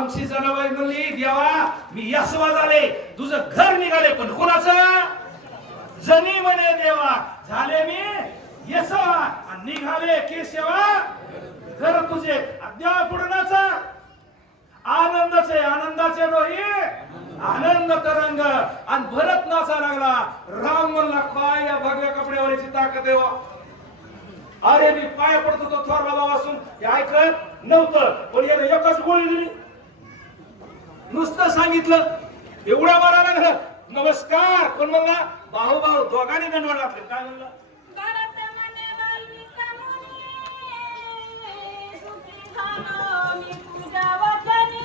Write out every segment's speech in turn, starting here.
आमची जनाबाई म्हणली देवा मी यसवा झाले तुझं घर निघाले पण कुणाचं? जनी म्हणे देवा झाले मी यसवा आणि निघाले केशवा. घर तुझे देवा पुढणाचा आनंदाचे आनंदाचे डोही आनंद तरंग. आणि भरत नाचा लागला. राम म्हणला काय या भगव्या कपड्यावरची ताकद आहे अरे मी पाय पडतो तो थोरला बाबा असून. हे ऐकत नव्हतं. पण याने एकच गोळी दिली. नुसतं सांगितलं एवढा मारा लागलं. नमस्कार. कोण म्हणला? भाऊ भाऊ दोघांनी दंडवड घातले. काय म्हणलं? भरत म्हणे वाल्मिका मुनी, सुखी झालो मी तुझ्या वचनी.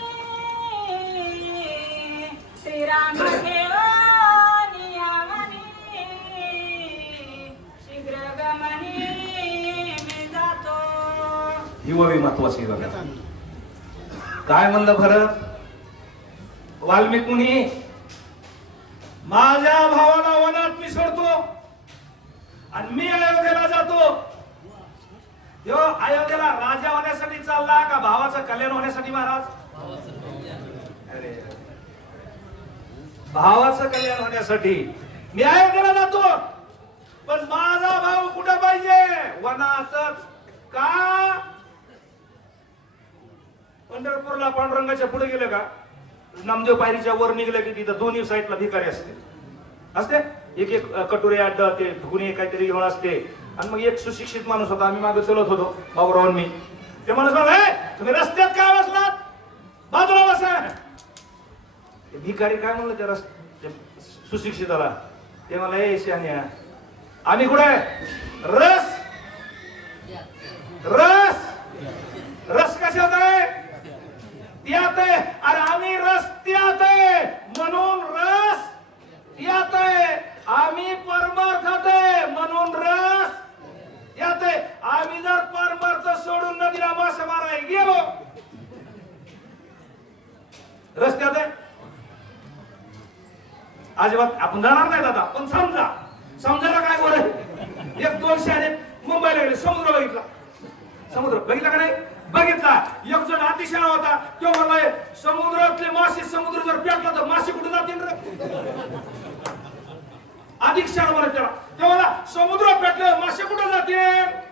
श्रीराम घेऊन यावनी, शीघ्र गमनी मी जातो. ही ववी महत्वाची बघा. काय म्हणलं भरत? वाल्मिक मुनी माझ्या भावाला वनात मी सोडतो आणि मी अयोध्येला जातो. यो अयोध्येला राजा होण्यासाठी चालला का भावाचं कल्याण होण्यासाठी महाराज? अरे भावाचं कल्याण होण्यासाठी. मी अयोध्येला जातो पण माझा भाऊ कुठं पाहिजे? वनातच का? पंढरपूरला पांडुरंगाच्या पुढे गेले का? नामदेव पायरीच्या वर निघलं की तिथं दोन्ही साईडला भिकारी असते. असते? एक एक कटोरे अड्ड ते गुन्हे काहीतरी घेऊन असते. आणि मग एक सुशिक्षित माणूस होता आम्ही मागे चलत होतो बाबूराव मी ते माणूस म्हणला, तुम्ही रस्त्यात काय बसलात? बाजूला बसा. भिकारी काय म्हणलं त्या रस्ते सुशिक्षिताला? ते मला ए शहाण्या आम्ही कुठे आहे? रस? रस? रस कशात आहे? त्यात आहे अरे आम्ही रस्त्यात आहे. म्हणून रस यात आहे. आम्ही परमार्थात आहे म्हणून रस यात आहे. आम्ही जर परमार्थ सोडून नदीला मासे मारायला गेलो. रस्त्यात आहे. अजिबात आपण जाणार नाही दादा पण समजा. समजायला काय बरं? एक दोनशे आले मुंबईला गेले समुद्र बघितला. समुद्र बघितला का नाही? बघितला. एक जण अतिशय होता. तो म्हणलाय समुद्रातले मासे समुद्र जर पेटला तर मासे कुठे जातील रे? अधिक क्षण म्हणत त्याला ते म्हणला समुद्र पेटलं मासे कुठे जातील?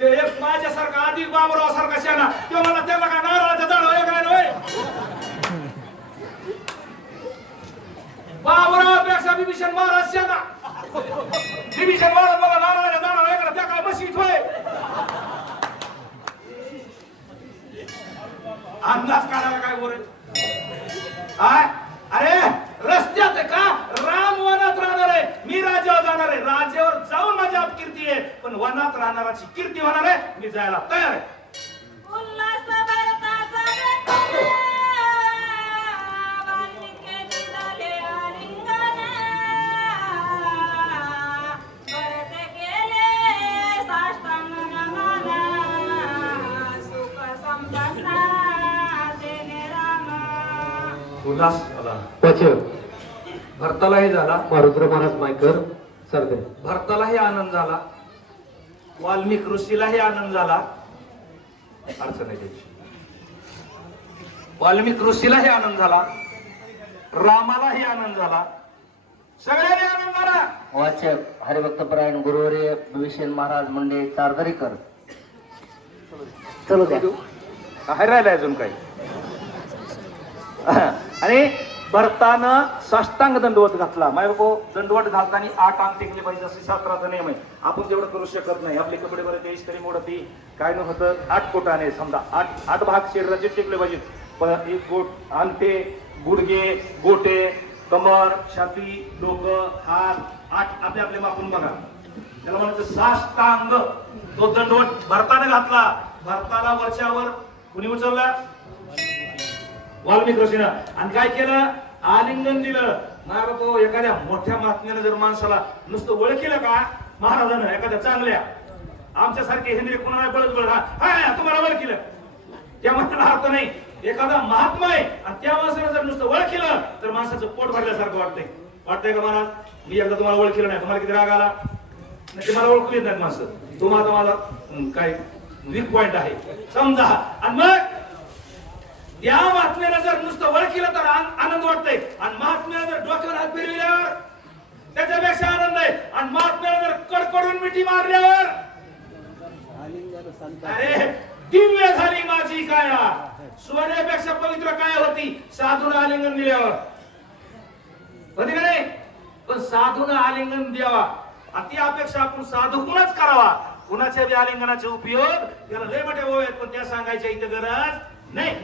ते एक माझ्यासारखा अधिक बाबराव सारखा शाना तो त्याला राहणाराची कीर्ती होणार आहे मी जायला तयार आहे उल्हास झाले आलिंगन. भरत गेले साष्टांग नमन, सुख संपन्ना देणे राम. उल्हास आला वाचक भरतालाही झाला मारुद्र महाराज मायकर सरदे भरतालाही आनंद झाला वाल्मिक ऋषीलाही आनंद झाला. अडचण आहे त्याची. वाल्मिक ऋषीलाही आनंद झाला. रामालाही आनंद झाला. सगळ्यांनी आनंद झाला. वाचक हरिभक्तपरायण गुरुवर्य विभीषण महाराज मंडे चारदरीकर. चलो द्या राहिलं अजून काही. आणि भरतानं साष्टांग दंडवत घातला. माय बाबा दंडवत घालताना आठ अंग टेकले पाहिजे असे शास्त्राचा नियम आहे. आपण तेवढं करू शकत नाही. आपले कपडे बरं तेच तरी मोडती. काय न होतं आठ कोटाने समजा आठ आठ भाग शरीराचे टेकले पाहिजेत. पण एक गोट अंगठे गुडघे गोटे कमर छाती डोकं हात आठ आपले आपले मापून बघा. त्याला म्हणायचं साष्टांग. तो दंडवट भरताने घातला. भरताला वरच्यावर कुणी उचलला? वाल्मिक ऋषीनं. आणि काय केलं? आलिंगन दिलं. महाराज बाबा एखाद्या मोठ्या महात्म्याने जर माणसाला नुसतं ओळखीलं का? महाराजानं एखाद्या चांगल्या आमच्यासारखे हिंद्री कुणाला बळच बळ हा तुम्हाला ओळखीलं. त्या म्हणताना अर्थ नाही. एखादा महात्मा आहे आणि त्या माणसानं जर नुसतं ओळखीलं तर माणसाचं पोट भरल्यासारखं वाटतंय. वाटतंय का महाराज? मी एकदा तुम्हाला ओळखीलं नाही. तुम्हाला किती राग आला? नाही ते मला ओळखू येत नाही माणसं. तो माझा काय वीक पॉइंट आहे. समजा. आणि मग त्या महात्म्याला जर नुसतं ओळखलं तर आनंद वाटतंय. आणि महात्म्याला जर डोक्यावर हात फिरविल्यावर त्याच्यापेक्षा आनंद आहे. आणि महात्म्याला जर कडकडून मिठी मारल्यावर अरे दिव्य झाली माझी काया. सोन्यापेक्षा पवित्र काय होती. साधून आलिंगन दिल्यावर. होती का नाही? पण साधून आलिंगन द्यावा. आणि ती अपेक्षा आपण साधूनच करावा? कुणाच्या बी आलिंगनाचे उपयोग? त्याला लय मोठे ओळ आहेत पण त्या सांगायच्या इथं गरज नाही.